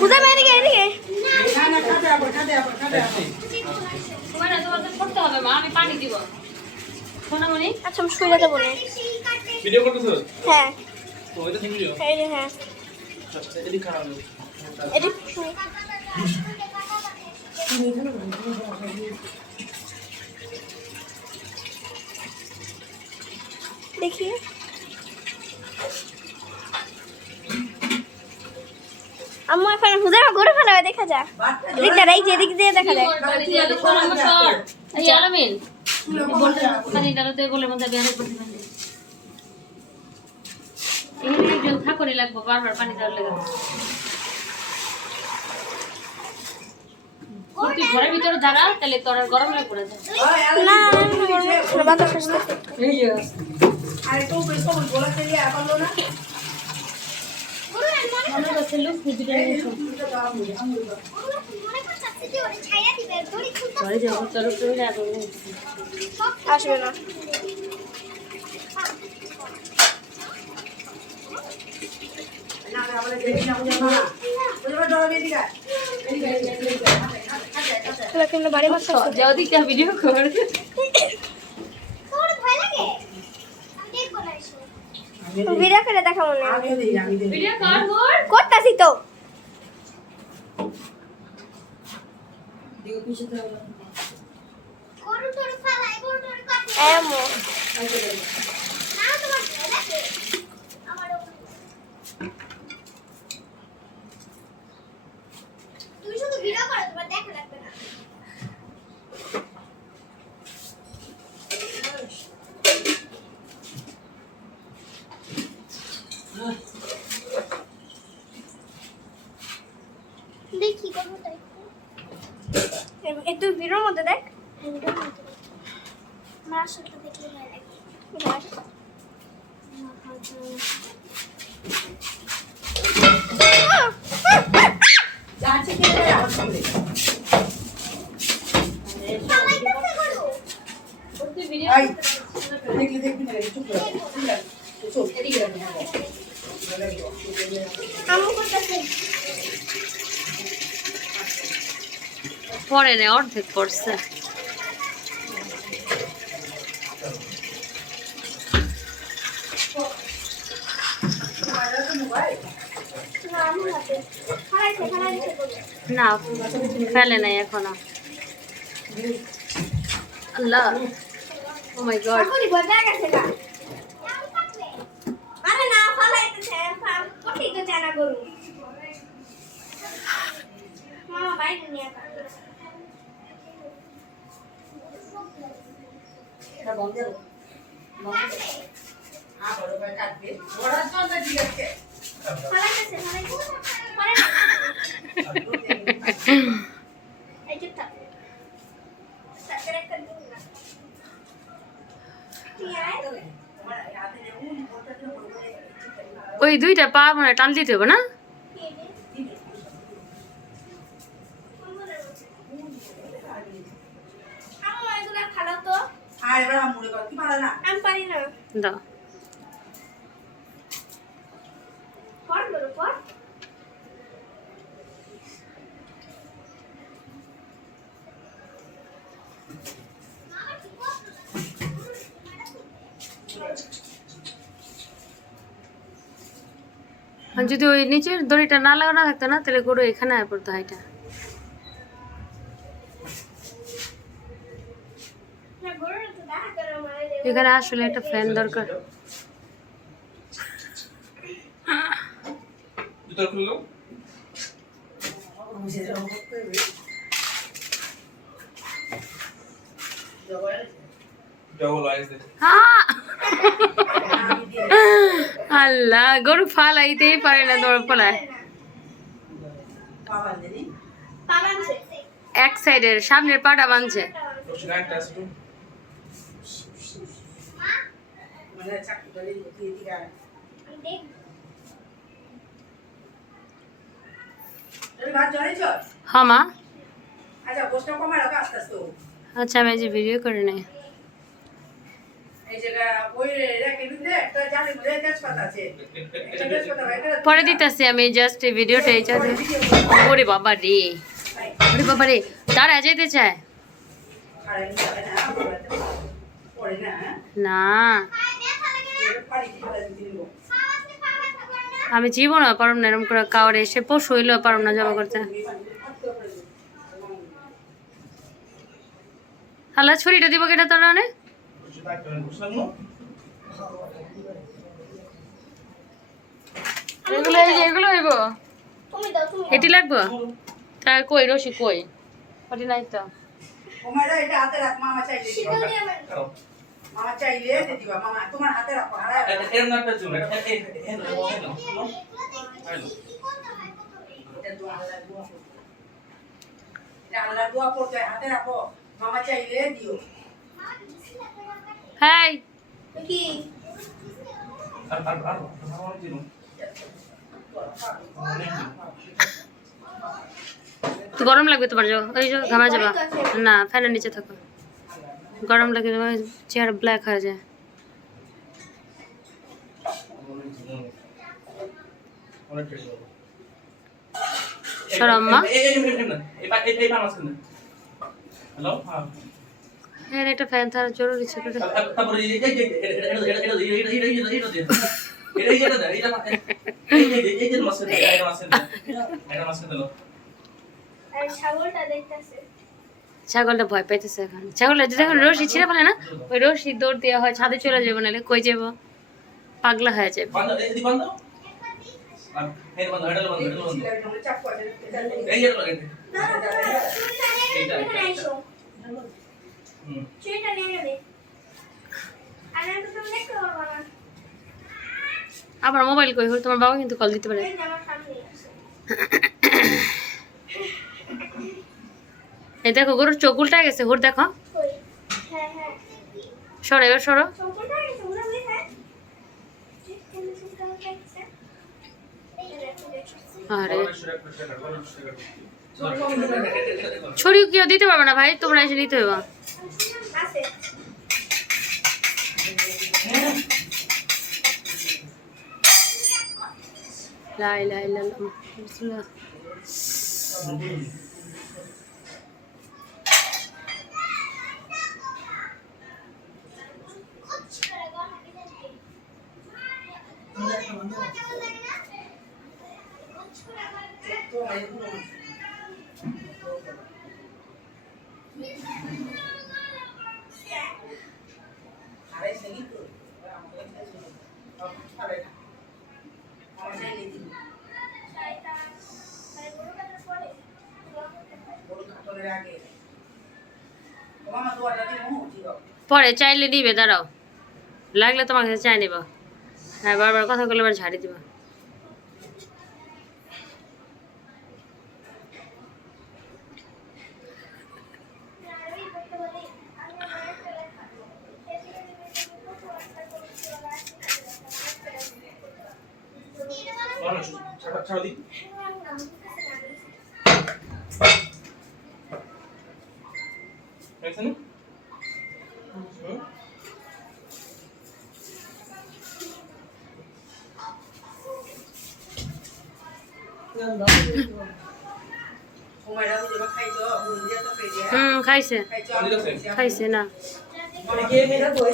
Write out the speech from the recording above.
পূজা মেরে গে এদিকে করতে হবে মা, আমি পানি দিব। সোনামণি আচ্ছা আমি শুয়ে যেতে বলি। ভিডিও করতেছো? হ্যাঁ তো এটা কি ভিডিও? এই যে হ্যাঁ আচ্ছা এদিক খারাপ হবে। এদিক দেখি আম্মু এখন হুজুর গরু ফেলা দেখা যায় এদিক দাঁড়াই যে এদিক দিয়ে দেখা যায় এই আলামিন পানি ডালতে বলে মধ্যে বিহারে করতে পারি। এখানে একজন থাকরি লাগবে বারবার পানি দেওয়ার লাগে। তুই ঘরের ভিতরে দাঁড়া, তাহলে তোর আর গরম লাগবে না। না বাতাস আসতেছে এই যে আরে তো বেশ তো বলা খেলি আর পারলো না মনে হচ্ছে লোক দুটো নিয়ে ঘরে যাবো, তোর উপরে লাগবে আসবে না না আমরা দেখি না বুঝা না বুঝা ডরা বেদিকা তাহলে কেন বাড়ি মাছ যাও দিকে ভিডিও কর। তোর ভয় লাগে আমি দেখব না এসো ভিডিও করে দেখা মনে আমি দেই ভিডিও কর মোর করতাছি তো দিও পিছে তো গরু তোর ফালাই গরু তোর কাটে এমো না তোমার ভয় লাগে আমারও তুমি শুধু ভিডিও করো তোমার দেখা লাগবে না দেখি গরুটা একটু ভিডিওর মধ্যে দেখ আমার সাথে দেখলে ভালো লাগে যাচ্ছে কি রে আওয়াজ করে তুই ভিডিও আই দেখলি দেখবি না চুপ কর চুপ এদিকে রাখ আমু করতেছে পরে রে অর্ধেক করছে। না আমু হাতে খালাইছে করবে না ফেলে নাই এখনো। আল্লাহ ও মাই গড এখনই বদলা গেছে গা আরে না ফালাইতেছে কোটি তো জানা গরু মামা বাইরে নিয়ে আসা এটা বন্ধ করো বড় করে কাটবে বড় জন্য ঠিক আছে ফালাইতেছে পারে না এই চুপটা সাথে একটা দিন না কি আয় ওই দুইটা পা মানে টান দিতে হবে না? আর এবার মুড়ে কর কি পারে না আমি পারি না দাও পর বলো পর আর যদি ওই নিচের দড়িটা না লাগানো থাকতো না তাহলে গরু এখানে আয় পড়তো হাইটা। এখানে আসলে একটা ফ্যান দরকার। জুতা খুললো ডবল আইছে আল্লাহ গরু ফালাইতেই পারে না দৌড় পলায়। এক সাইডের সামনের পাটা বাঁধছে। রাইটটা আছে তো মানে চাকরিটা দিয়ে দিগা তুমি ভাত জড়াইছো হ্যাঁ মা আচ্ছা গোষ্ঠ কমার আস্তে আস্তে আচ্ছা আমি যে ভিডিও করে নেই এই জায়গা ওই রেখে দিতে একটা জালের মধ্যে তেজপাতা আছে একটা তেজপাতা রাখে পরে দিতেছি আমি জাস্ট এই ভিডিওটা এই চাই ওরে বাবা রে তারা যেতে চায় খাড়াই যাবে না পড়ে না না পানি খাড়া দিতে দিব আমি জীবন পারম না এরকম করে কাউরে এসে পশু হইলেও পারম না জমা করতে হালা ছুরিটা দিব কেটা তোর অনেক এগুলো এগুলো হইব তুমি দাও তুমি এটি লাগবো তা কই রশি কই ওটি নাই তো ওমারা এটা হাতে রাখ মামা চাইলে দিবা দাও দিয়ে আমার মামা চাইলে দিয়ে দিবা মামা তোমার হাতে রাখো হারায় এর নামটা জুম এটা আল্লাহ দোয়া করতে হাতে রাখো মামা চাইলে দিও হাই কি আর জিনো গরম লাগবে তোমার যাও ওই যে ঘামা যাবা না ফ্যানের নিচে থাকো গরম লাগে চেয়ার ব্ল্যাক হয়ে যায় সরম্মা হ্যালো হ্যাঁ এর একটা ফ্যান থাকা জরুরি ছিল রে। তারপরে আর ছাগলটা দেখতেছে ছাগলটা ভয় পাইতেছে এখন ছাগলটা যদি এখন রশি ছিঁড়ে ফেলে না ওই রশি দৌড় দেওয়া হয় ছাদে চলে যাবো নাহলে কই যাবো পাগলা হয়ে যাবে চাপ করে চুইটা নিয়ে নেবে আর আমি তো দেখতে পারবো না আবার মোবাইল কই হল তোমার বাবা কিন্তু কল দিতে পারে এই যে আমার সামনে আছে এই দেখো গরুর চোখ উল্টা গেছে হুর দেখো কই হ্যাঁ হ্যাঁ সরো এবার সরো সম্পূর্ণ আছে ওরা বলে হ্যাঁ ঠিক কেন সুন্দর লাগছে এই দেখো আরে ছড়ি কেউ দিতে পারবে না ভাই তোমরা এসে নিতে হবে আছে লা ইলাহা ইল্লাল্লাহ রাসূলুল্লাহ পরে চাইলে নিবে দাঁড়াও লাগলে তোমার কাছে চাই নিবা হ্যাঁ বারবার কথা বলে এবার ঝাড়ি দিবা ছাড়া দি এখানে খাইছে খাইছে না